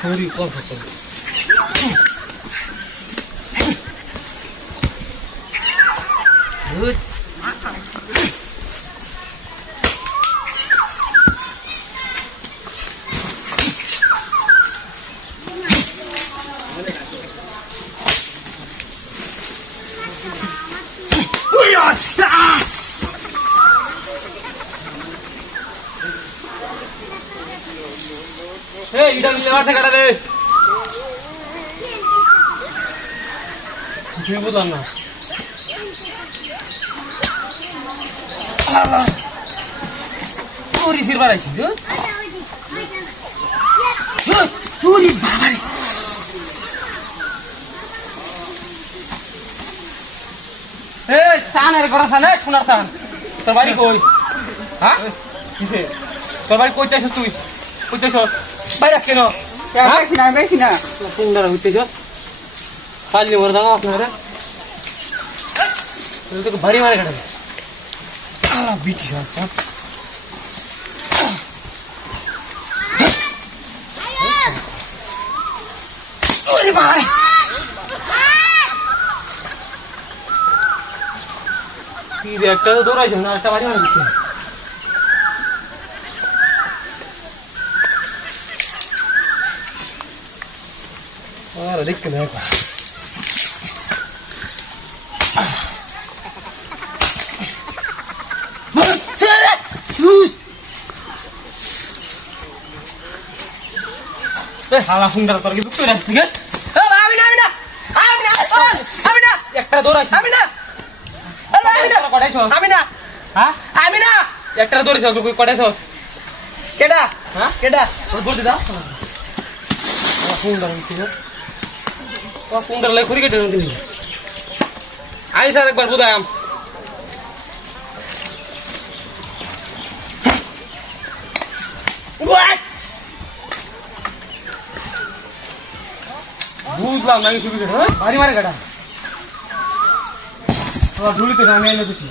শরীর কষ্ট করে এটা লিভারটা কাটা দে কিছুই বুঝলাম না চুরি ফিরবার আইছি চুরি বাবারে সানের ঘর সানে সোনার সান তোর বাড়ি কই হ্যাঁ তোর বাড়ি কই চাইছ তুই কই চাইছ বাইরে কেন বেশি না সুন্দর হইতেছ খালি মরে দাও আপনারা তোকে ভারী মারে কাটাবে বিটি আচ্ছা একটা তো দৌড়াইছ না একটা বাড়ি মারা দিচ্ছে আর দেখতে না হালা সুন্দর করে কি বুঝতে রাখছি গে একটা দৌড়াই আমি না আমি না হ্যাঁ আমি না একটা দৌড়াইছ কটাইছ কেডা হ্যাঁ কেডা বলতে দাও সুন্দর সুন্দর লাই খুরি কেটে দিলি আই স্যার একবার বুঝাম বুঝলাম না কিছু কিছু ভারী মারে কাটা আমার ধুলিতে আমি এনে দিচ্ছি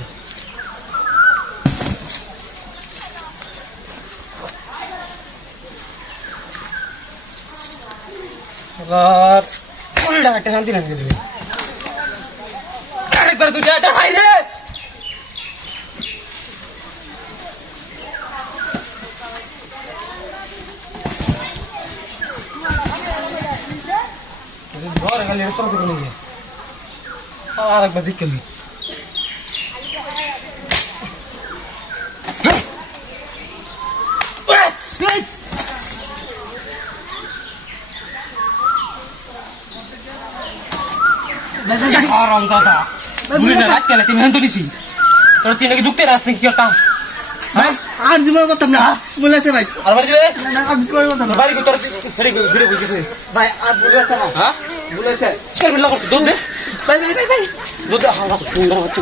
আর উল্টা একটা শান্তি লাগে দিবে আরেকবার দুটো আটা ভাই রে ঘর গেলে তোর দিকে নিয়ে আরেকবার দিকে নিয়ে দাদা ভুলে না রাত কেন তুমি হেন তো নিছি তোর তিন নাকি যুক্তের আসছে কি করতাম হ্যাঁ আর জীবন করতাম না বলেছে ভাই আর বাড়ি দিবে না আর জীবন করতাম না বাড়ি তোর ফেরে ঘুরে বুঝিস ভাই আর বলেছে না হ্যাঁ বলেছে ছেড়ে বিল্লা করতে দুধ দে ভাই ভাই ভাই ভাই দুধ হালা সুন্দর হচ্ছে